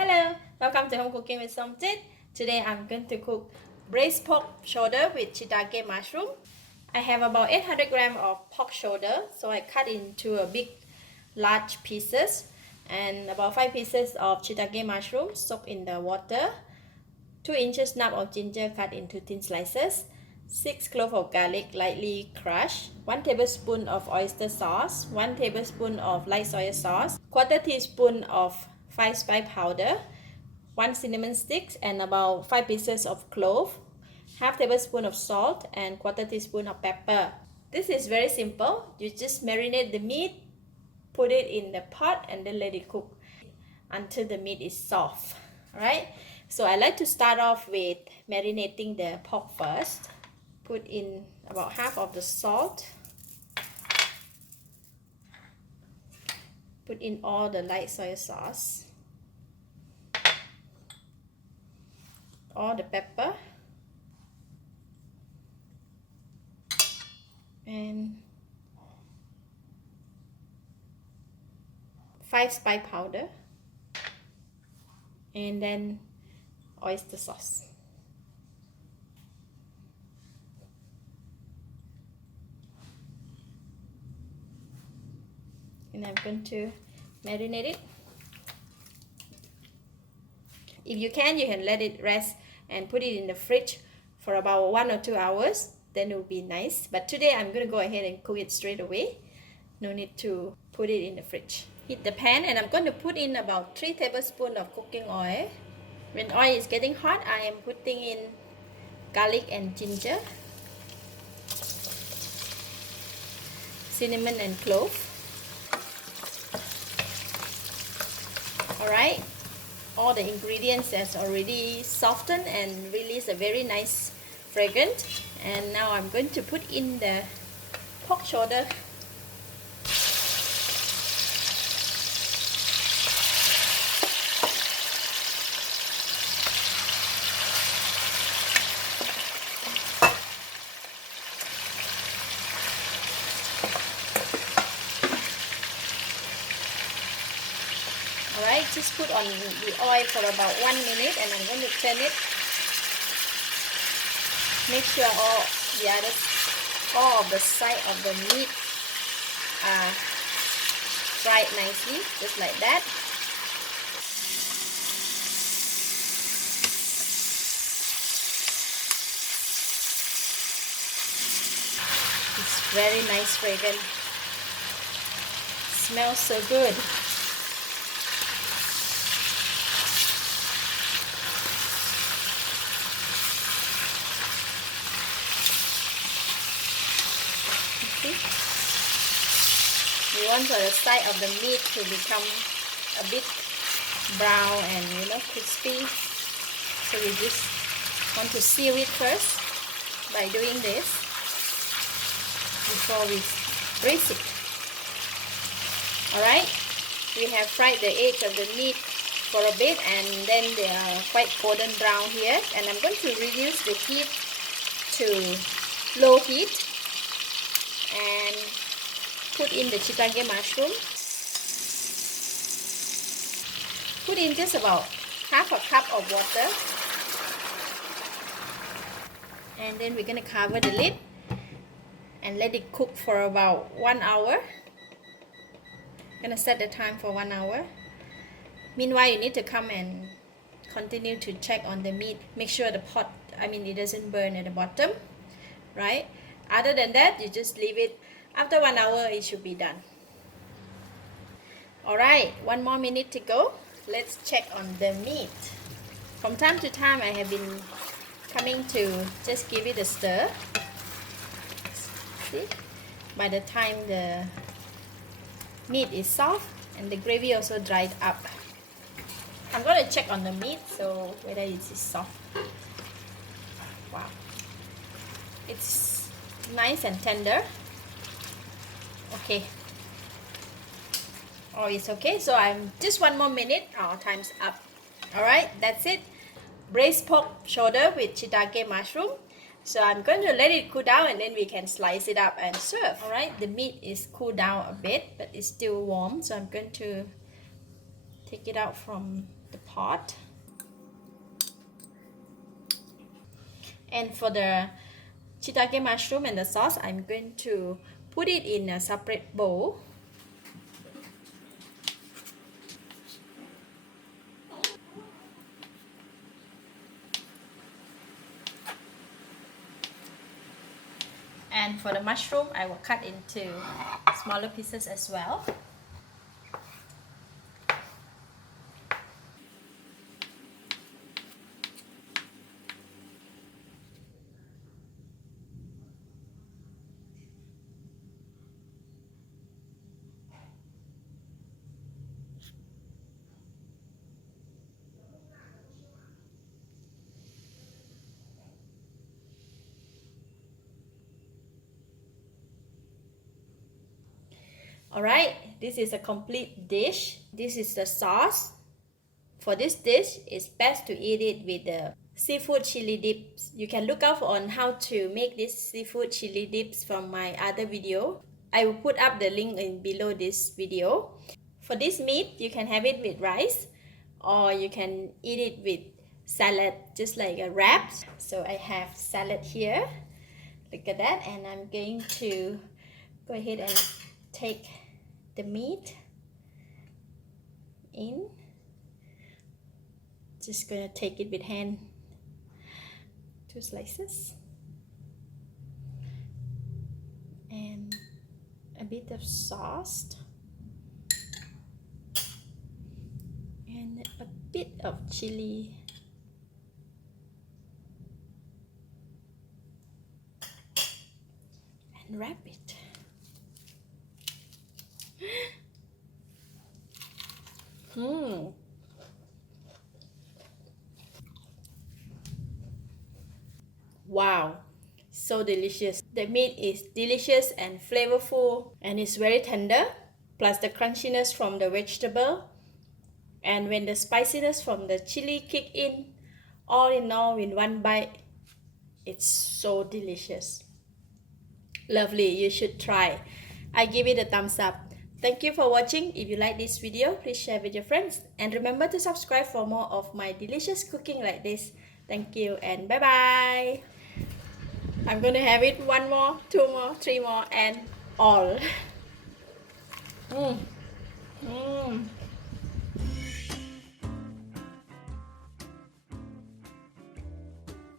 Hello, welcome to Home Cooking with Something. Today I'm going to cook braised pork shoulder with shiitake mushroom. I have about 800 grams of pork shoulder, so I cut into a big, large pieces, and about 5 pieces of shiitake mushroom soaked in the water, 2 inches snap of ginger cut into thin slices, 6 cloves of garlic lightly crushed, 1 tablespoon of oyster sauce, 1 tablespoon of light soy sauce, 1/4 teaspoon of 5 spice powder, 1 cinnamon stick, and about 5 pieces of clove, half tablespoon of salt, and 1/4 teaspoon of pepper. This is very simple. You just marinate the meat, put it in the pot, and then let it cook until the meat is soft. Alright, so I like to start off with marinating the pork first. Put in about half of the salt. Put in all the light soy sauce. All the pepper. And 5 spice powder. And then oyster sauce. And I'm going to marinate it. If you can let it rest and put it in the fridge for about 1 or 2 hours. Then it will be nice. But today I'm going to go ahead and cook it straight away. No need to put it in the fridge. Heat the pan, and I'm going to put in about 3 tablespoons of cooking oil. When oil is getting hot, I am putting in garlic and ginger, cinnamon and clove. Alright, all the ingredients has already softened and released a very nice fragrance. And now I'm going to put in the pork shoulder. Alright, just put on the oil for about 1 minute, and I'm going to turn it. Make sure all of the side of the meat are fried nicely, just like that. It's very nice fragrance. Smells so good. We want the side of the meat to become a bit brown and crispy. So we just want to seal it first by doing this before we braise it. Alright, we have fried the edge of the meat for a bit, and then they are quite golden brown here. And I'm going to reduce the heat to low heat and put in the shiitake mushroom. Put in just about half a cup of water. And then we're going to cover the lid and let it cook for about 1 hour. I'm going to set the time for 1 hour. Meanwhile, you need to come and continue to check on the meat. Make sure the pot, it doesn't burn at the bottom, right? Other than that, you just leave it. After 1 hour, it should be done. Alright, 1 more minute to go. Let's check on the meat. From time to time, I have been coming to just give it a stir. See? By the time the meat is soft and the gravy also dried up. I'm going to check on the meat, so whether it is soft. Wow. It's nice and tender. Okay. Oh, it's okay. So I'm just 1 more minute. Our time's up. Alright, that's it. Braised pork shoulder with shiitake mushroom. So I'm going to let it cool down, and then we can slice it up and serve. Alright, the meat is cooled down a bit, but it's still warm. So I'm going to take it out from the pot. And for the shiitake mushroom and the sauce, I'm going to put it in a separate bowl. And for the mushroom, I will cut into smaller pieces as well. Alright, this is a complete dish. This is the sauce. For this dish, it's best to eat it with the seafood chili dips. You can look out on how to make this seafood chili dips from my other video. I will put up the link in below this video. For this meat, you can have it with rice or you can eat it with salad, just like a wrap. So I have salad here. Look at that, and I'm going to go ahead and take the meat in. Just gonna take it with hand, 2 slices, and a bit of sauce, and a bit of chili, and wrap it. Wow, so delicious. The meat is delicious and flavorful, and it's very tender, plus the crunchiness from the vegetable, and when the spiciness from the chili kick in, all in all, in one bite, it's so delicious. Lovely, you should try. I give it a thumbs up. Thank you for watching. If you like this video, please share with your friends, and remember to subscribe for more of my delicious cooking like this. Thank you, and bye bye. I'm gonna have it 1 more, 2 more, 3 more, and all.